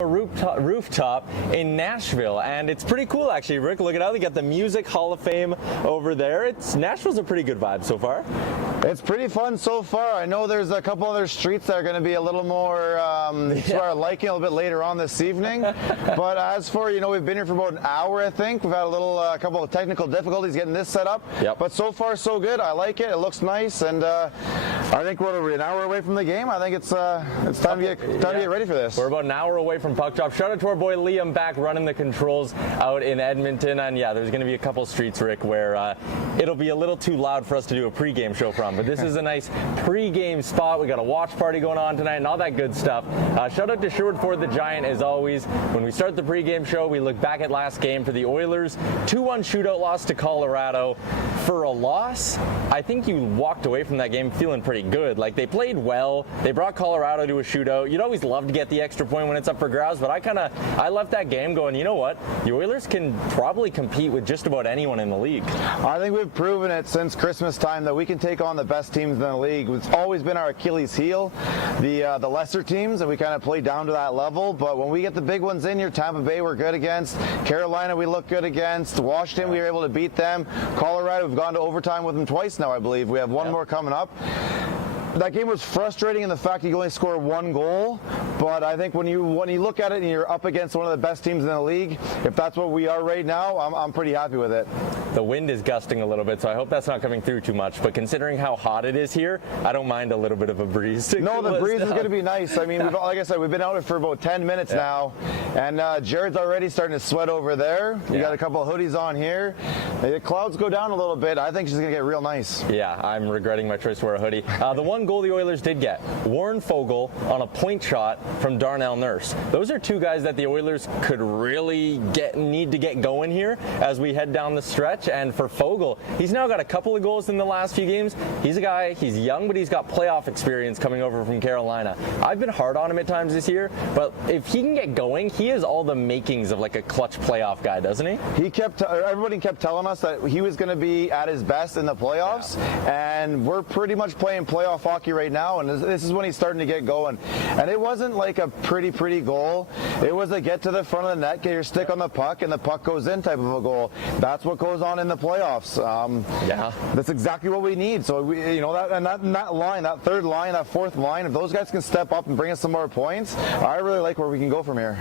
a rooftop in Nashville, and it's pretty cool actually. Rick, look at how they got the Music Hall of Fame over there. Nashville's a pretty good vibe so far. It's pretty fun so far. I know there's a couple other streets that are going to be a little more to our liking a little bit later on this evening. But as for, we've been here for about an hour, I think. We've had a couple of technical difficulties getting this set up. Yep. But so far so good. I like it. It looks nice, and I think we're an hour away from the game. I think it's time to get ready for this. We're about an hour away from puck drop. Shout out to our boy Liam back running the controls out in Edmonton. And yeah, there's going to be a couple streets, Rick, where it'll be a little too loud for us to do a pregame show from. But this is a nice pregame spot. We got a watch party going on tonight and all that good stuff. Shout out to Sherwood Ford the Giant as always. When we start the pregame show, we look back at last game for the Oilers. 2-1 shootout loss to Colorado. For a loss, I think you walked away from that game feeling pretty good. Like, they played well. They brought Colorado to a shootout. You'd always love to get the extra point when it's up for grabs, but I left that game going, you know what? The Oilers can probably compete with just about anyone in the league. I think we've proven it since Christmas time that we can take on the best teams in the league. It's always been our Achilles heel, the lesser teams, and we kind of play down to that level. But when we get the big ones in here, Tampa Bay we're good against, Carolina we look good against, Washington we were able to beat them, Colorado we've gone to overtime with them twice now, I believe. We have one more coming up. That game was frustrating in the fact you only score one goal, but I think when you look at it and you're up against one of the best teams in the league, if that's what we are right now, I'm pretty happy with it. The wind is gusting a little bit, so I hope that's not coming through too much. But considering how hot it is here, I don't mind a little bit of a breeze. No, the breeze is going to be nice. I mean, like I said, we've been out for about 10 minutes now, and Jared's already starting to sweat over there. We got a couple of hoodies on here. The clouds go down a little bit. I think she's going to get real nice. Yeah, I'm regretting my choice to wear a hoodie. The one goal the Oilers did get, Warren Foegele on a point shot from Darnell Nurse. Those are two guys that the Oilers could really need to get going here as we head down the stretch. And for Foegele, he's now got a couple of goals in the last few games. He's a guy, he's young, but he's got playoff experience coming over from Carolina. I've been hard on him at times this year, but if he can get going, he has all the makings of like a clutch playoff guy, doesn't he? Everybody kept telling us that he was going to be at his best in the playoffs, and we're pretty much playing playoff hockey right now, and this is when he's starting to get going. And it wasn't like a pretty goal. It was a get to the front of the net, get your stick on the puck, and the puck goes in type of a goal. That's what goes on in the playoffs. That's exactly what we need. So that line, that third line, that fourth line, if those guys can step up and bring us some more points, I really like where we can go from here.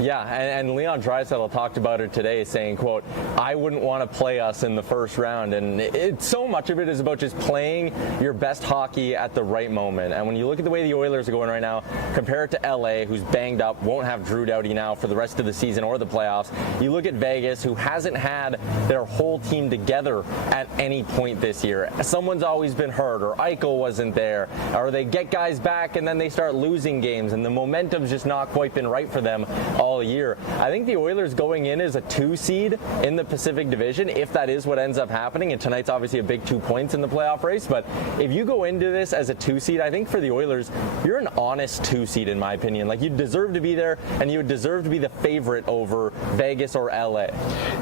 Yeah, and Leon Draisaitl talked about it today, saying, quote, I wouldn't want to play us in the first round. And so much of it is about just playing your best hockey at the right moment. And when you look at the way the Oilers are going right now, compare it to LA, who's banged up, won't have Drew Doughty now for the rest of the season or the playoffs. You look at Vegas, who hasn't had their whole team together at any point this year. Someone's always been hurt, or Eichel wasn't there, or they get guys back and then they start losing games, and the momentum's just not quite been right for them all year. I think the Oilers going in as a 2 seed in the Pacific Division, if that is what ends up happening, and tonight's obviously a big 2 points in the playoff race, but if you go into this as a 2 seed, I think for the Oilers, you're an honest 2 seed in my opinion. Like, you deserve to be there, and you deserve to be the favorite over Vegas or LA.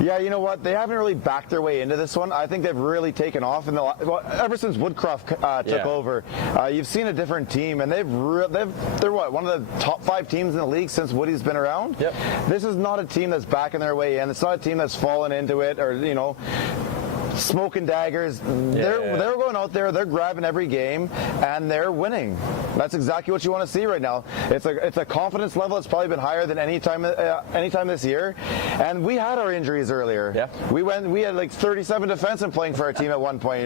Yeah, you know what? They haven't really backed their way into this one. I think they've really taken off ever since Woodcroft took over. You've seen a different team, and they're one of the top 5 teams in the league since Woody's been around. Yep. This is not a team that's backing their way in. It's not a team that's fallen into it, or smoking daggers. They're going out there, they're grabbing every game, and they're winning. That's exactly what you want to see right now. It's a confidence level that's probably been higher than any time this year. And we had our injuries earlier. Yeah. We had like 37 defensemen playing for our team at one point.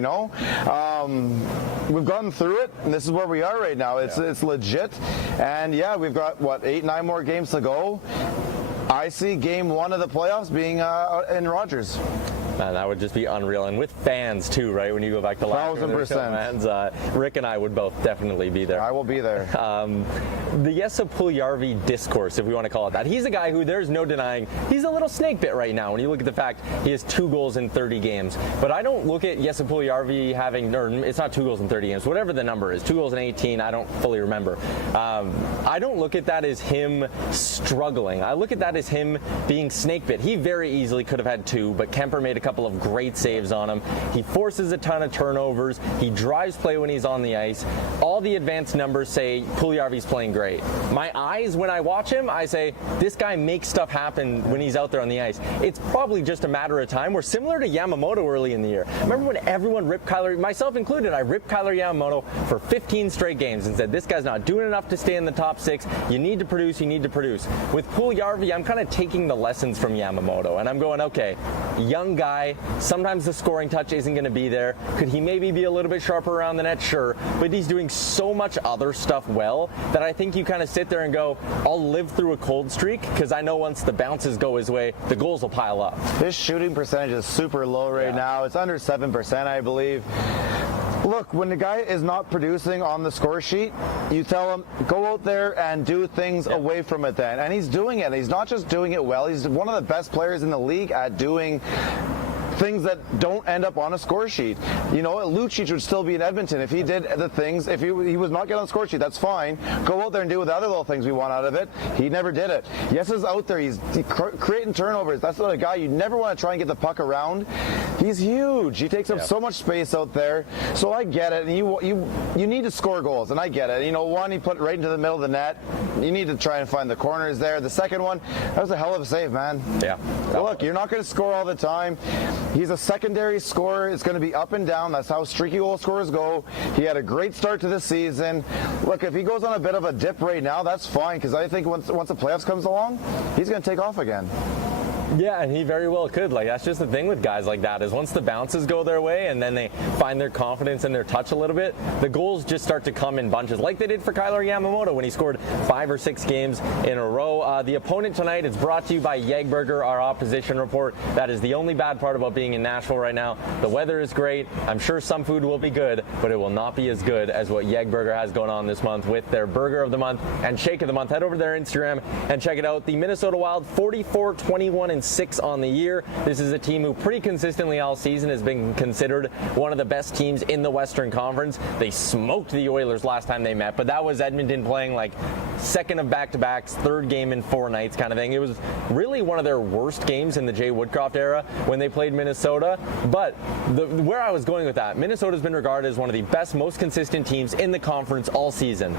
We've gotten through it, and this is where we are right now. It's legit. And yeah, we've got 8-9 more games to go. I see game 1 of the playoffs being in Rogers. Man, that would just be unreal. And with fans, too, right? When you go back to last year, 1,000%. Rick and I would both definitely be there. I will be there. The Jesse Puljujarvi discourse, if we want to call it that. He's a guy who there's no denying he's a little snake bit right now when you look at the fact he has 2 goals in 30 games. But I don't look at Jesse Puljujarvi having, or it's not 2 goals in 30 games, whatever the number is, 2 goals in 18, I don't fully remember. I don't look at that as him struggling. I look at that as him being snake bit. He very easily could have had 2, but Kemper made a couple couple of great saves on him. He forces a ton of turnovers. He drives play when he's on the ice. All the advanced numbers say Puljujarvi's playing great. My eyes, when I watch him, I say, this guy makes stuff happen when he's out there on the ice. It's probably just a matter of time. We're similar to Yamamoto early in the year. Remember when everyone ripped Kyler, myself included, I ripped Kyler Yamamoto for 15 straight games and said, this guy's not doing enough to stay in the top 6. You need to produce, you need to produce. With Puljujarvi, I'm kind of taking the lessons from Yamamoto, and I'm going, okay, young guy, sometimes the scoring touch isn't going to be there. Could he maybe be a little bit sharper around the net? Sure. But he's doing so much other stuff well that I think you kind of sit there and go, I'll live through a cold streak because I know once the bounces go his way, the goals will pile up. His shooting percentage is super low right now. It's under 7%, I believe. Look, when the guy is not producing on the score sheet, you tell him, go out there and do things away from it then. And he's doing it. He's not just doing it well. He's one of the best players in the league at doing things that don't end up on a score sheet. You know, Lucic would still be in Edmonton if he did the things. If he was not getting on the score sheet, that's fine. Go out there and do the other little things we want out of it. He never did it. Yes, he's out there. He's creating turnovers. That's not a guy you never want to try and get the puck around. He's huge. He takes up so much space out there. So I get it. And you need to score goals, and I get it. You know, one, he put it right into the middle of the net. You need to try and find the corners there. The second one, that was a hell of a save, man. Yeah. So look, you're not going to score all the time. He's a secondary scorer. It's going to be up and down. That's how streaky goal scorers go. He had a great start to the season. Look, if he goes on a bit of a dip right now, that's fine, because I think once the playoffs comes along, he's going to take off again. Yeah, and he very well could. Like, that's just the thing with guys like that, is once the bounces go their way and then they find their confidence and their touch a little bit, the goals just start to come in bunches, like they did for Kyler Yamamoto when he scored 5 or 6 games in a row. The opponent tonight is brought to you by Jägburger, our opposition report. That is the only bad part about being in Nashville right now. The weather is great. I'm sure some food will be good, but it will not be as good as what Jägburger has going on this month with their Burger of the Month and Shake of the Month. Head over to their Instagram and check it out. The Minnesota Wild, 44-21-6 on the year. This is a team who pretty consistently all season has been considered one of the best teams in the Western Conference. They smoked the Oilers last time they met, but that was Edmonton playing like second of back-to-backs, third game in 4 nights kind of thing. It was really one of their worst games in the Jay Woodcroft era when they played Minnesota. But where I was going with that, Minnesota's been regarded as one of the best, most consistent teams in the conference all season.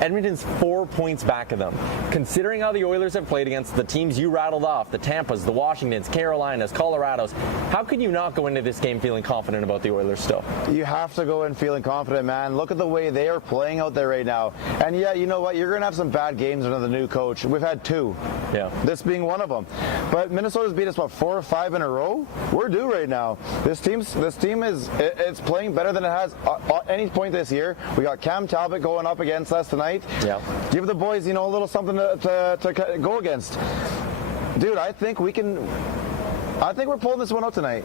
Edmonton's 4 points back of them. Considering how the Oilers have played against the teams you rattled off, the Tampas, the Washingtons, Carolinas, Colorados, how could you not go into this game feeling confident about the Oilers still? You have to go in feeling confident, man. Look at the way they are playing out there right now. And yeah, you know what? You're going to have some bad games under the new coach. We've had 2. Yeah. This being one of them. But Minnesota's beat us, 4 or 5 in a row? We're due right now. This team is it's playing better than it has at any point this year. We got Cam Talbot going up against us tonight. Yeah. Give the boys, a little something to go against. Dude, I think we're pulling this one out tonight.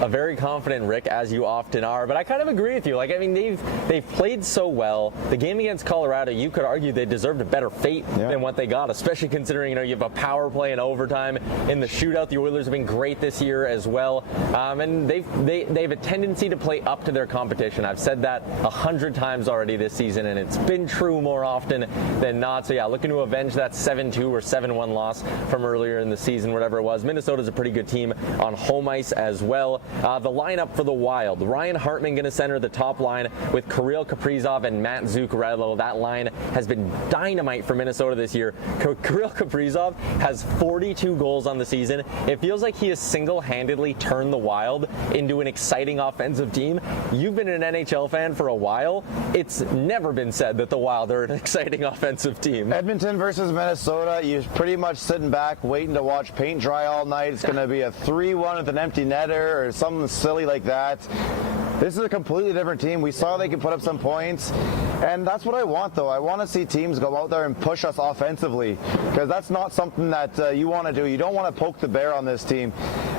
A very confident Rick, as you often are, but I kind of agree with you. Like, I mean, they've played so well. The game against Colorado, you could argue they deserved a better fate than what they got, especially considering you have a power play in overtime. In the shootout, the Oilers have been great this year as well, and they have a tendency to play up to their competition. I've said that 100 times already this season, and it's been true more often than not. So yeah, looking to avenge that 7-2 or 7-1 loss from earlier in the season, whatever it was. Minnesota's a pretty good team on home ice as well. The lineup for the Wild: Ryan Hartman going to center the top line with Kirill Kaprizov and Matt Zuccarello. That line has been dynamite for Minnesota this year. Kirill Kaprizov has 42 goals on the season. It feels like he has single-handedly turned the Wild into an exciting offensive team. You've been an NHL fan for a while. It's never been said that the Wild are an exciting offensive team. Edmonton versus Minnesota, you're pretty much sitting back waiting to watch paint dry all night. It's going to be a 3-1 with an empty netter or something silly like that. This is a completely different team. We saw they could put up some points, and that's what I want, though. I want to see teams go out there and push us offensively, because that's not something that you want to do. You don't want to poke the bear on this team.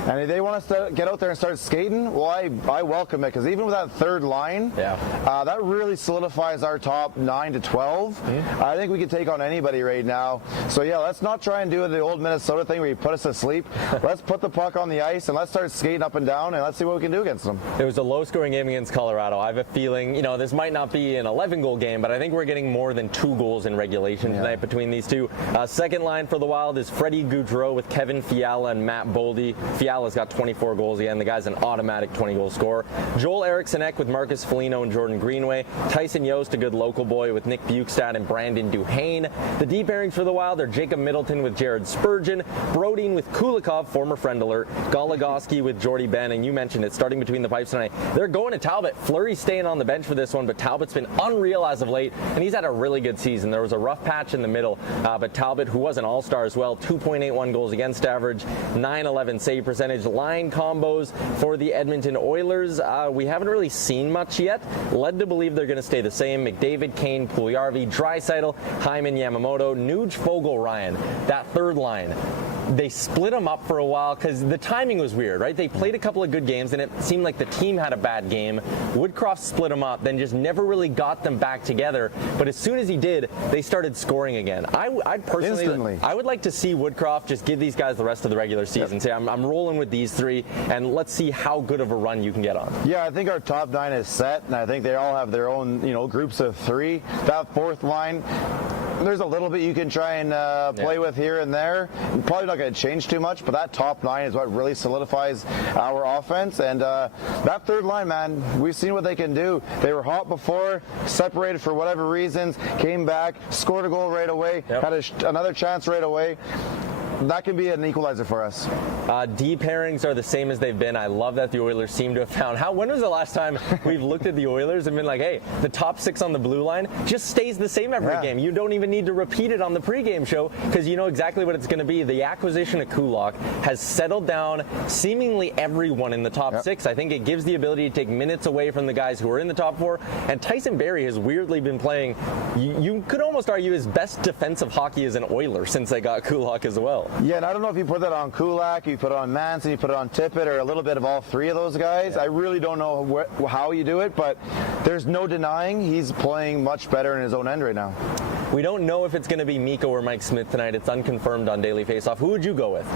And if they want us to get out there and start skating, well, I welcome it, because even with that third line, that really solidifies our top 9 to 12. I think we can take on anybody right now. So, yeah, let's not try and do the old Minnesota thing where you put us to sleep. Let's put the puck on the ice, and let's start skating up and down, and let's see what we can do against them. It was a low-scoring game against Colorado. I have a feeling, this might not be an 11-goal physical game, but I think we're getting more than 2 goals in regulation tonight between these two. Second line for the Wild is Freddie Gaudreau with Kevin Fiala and Matt Boldy. Fiala's got 24 goals again. The guy's an automatic 20-goal scorer. Joel Eriksson-Ek with Marcus Foligno and Jordan Greenway. Tyson Yost, a good local boy, with Nick Bukestad and Brandon Duhaime. The deep pairings for the Wild are Jacob Middleton with Jared Spurgeon, Brodin with Kulikov, former friend alert, Goligoski with Jordy Ben, and you mentioned it, starting between the pipes tonight. They're going to Talbot. Fleury's staying on the bench for this one, but Talbot's been unreal as of late, and he's had a really good season. There was a rough patch in the middle, but Talbot, who was an all-star as well, 2.81 goals against average, 911 save percentage. Line combos for the Edmonton Oilers, we haven't really seen much yet. Led to believe they're going to stay the same. McDavid, Kane, Puljujarvi, Draisaitl, Hyman, Yamamoto, Nuge, Fogle, Ryan. That third line, they split them up for a while because the timing was weird, right? They played a couple of good games and it seemed like the team had a bad game. Woodcroft split them up, then just never really got them back together. But as soon as he did, they started scoring again. I'd personally, instantly. I would like to see Woodcroft just give these guys the rest of the regular season. Say, I'm rolling with these three, and let's see how good of a run you can get on. Yeah, I think our top 9 is set, and I think they all have their own, groups of 3. That fourth line, there's a little bit you can try and play with here and there. Probably not going to change too much, but that top 9 is what really solidifies our offense. And that third line, man, we've seen what they can do. They were hot before, separated for whatever reasons, came back, scored a goal right away, had another chance right away. That can be an equalizer for us. D pairings are the same as they've been. I love that the Oilers seem to have found. When was the last time we've looked at the Oilers and been like, hey, the top 6 on the blue line just stays the same every game. You don't even need to repeat it on the pregame show because you know exactly what it's going to be. The acquisition of Kulak has settled down seemingly everyone in the top 6. I think it gives the ability to take minutes away from the guys who are in the top 4. And Tyson Barrie has weirdly been playing, you could almost argue, his best defensive hockey as an Oiler since they got Kulak as well. Yeah, and I don't know if you put that on Kulak, you put it on Manson, you put it on Tippett, or a little bit of all 3 of those guys. I really don't know how you do it, but there's no denying he's playing much better in his own end right now. We don't know if it's going to be Mikko or Mike Smith tonight. It's unconfirmed on Daily Faceoff. Who would you go with?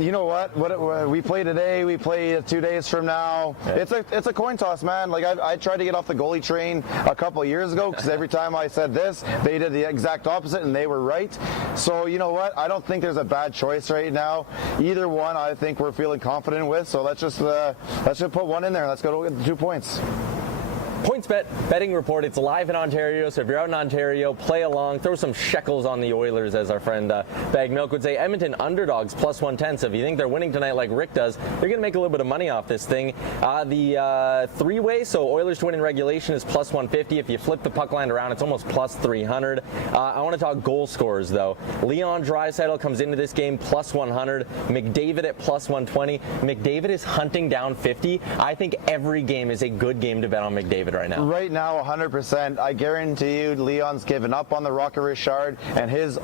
You know what we play today, we play 2 days from now. It's a coin toss, man. Like I tried to get off the goalie train a couple of years ago because every time I said this, they did the exact opposite and they were right. So you know what, I don't think there's a bad choice right now. Either one I think we're feeling confident with, so let's just put one in there. Let's go get the 2 points. PointsBet betting report. It's live in Ontario, so if you're out in Ontario, play along. Throw some shekels on the Oilers, as our friend Bag Milk would say. Edmonton underdogs plus 110. So if you think they're winning tonight like Rick does, they're going to make a little bit of money off this thing. The three-way, so Oilers to win in regulation is plus 150. If you flip the puck line around, it's almost plus 300. I want to talk goal scorers, though. Leon Draisaitl comes into this game plus 100. McDavid at plus 120. McDavid is hunting down 50. I think every game is a good game to bet on McDavid right now. Right now, 100%. I guarantee you, Leon's given up on the Rocket Richard, and his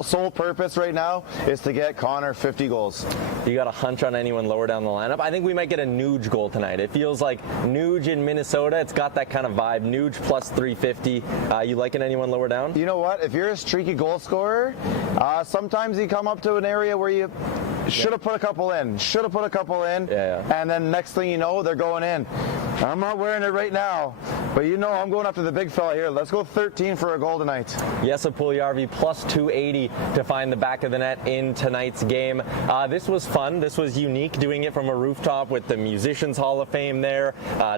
sole purpose right now is to get Connor 50 goals. You got a hunch on anyone lower down the lineup? I think we might get a Nuge goal tonight. It feels like Nuge in Minnesota. It's got that kind of vibe. Nuge plus 350. You liking anyone lower down? You know what? If you're a streaky goal scorer, sometimes you come up to an area where you should have put a couple in. And then next thing you know, they're going in. I'm not wearing it right now, but I'm going after the big fella here. Let's go 13 for a goal tonight. Yes, Puljujarvi plus 280 to find the back of the net in tonight's game. This was fun. This was unique, doing it from a rooftop with the Musicians Hall of Fame there.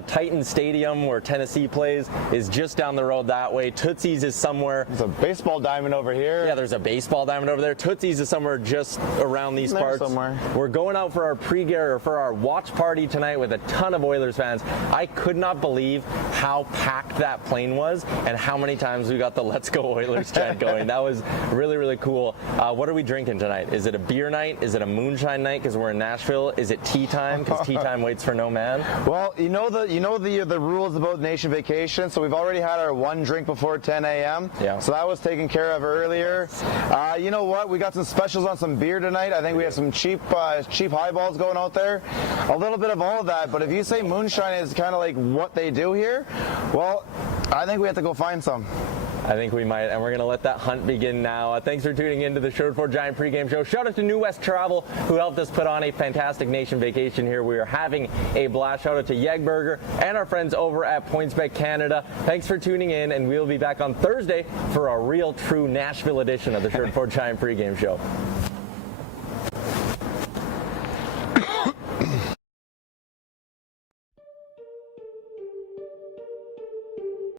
Titan Stadium, where Tennessee plays, is just down the road that way. Tootsie's is somewhere. There's a baseball diamond over here. Yeah, there's a baseball diamond over there. Tootsie's is somewhere just around these parts. Somewhere. We're going out for our for our watch party tonight with a ton of Oilers fans. I could not believe how packed that plane was and how many times we got the Let's Go Oilers chant going. That was really, really cool. What are we drinking tonight? Is it a beer night? Is it a moonshine night because we're in Nashville? Is it tea time because tea time waits for no man? Well, you know the rules about Nation Vacation, so we've already had our one drink before 10 a.m. Yeah. So that was taken care of earlier. You know what? We got some specials on some beer tonight. I think we have some cheap highballs going out there. A little bit of all of that, but if you say moonshine is kind of like what they do here, well, I think we have to go find some. I think we might, and we're going to let that hunt begin now. Thanks for tuning in to the Sherwood Ford Giant pregame show. Shout out to New West Travel, who helped us put on a fantastic nation vacation here. We are having a blast. Shout out to Yegburger and our friends over at PointsBet Canada. Thanks for tuning in, and we'll be back on Thursday for a real, true Nashville edition of the Sherwood Ford Giant pregame show.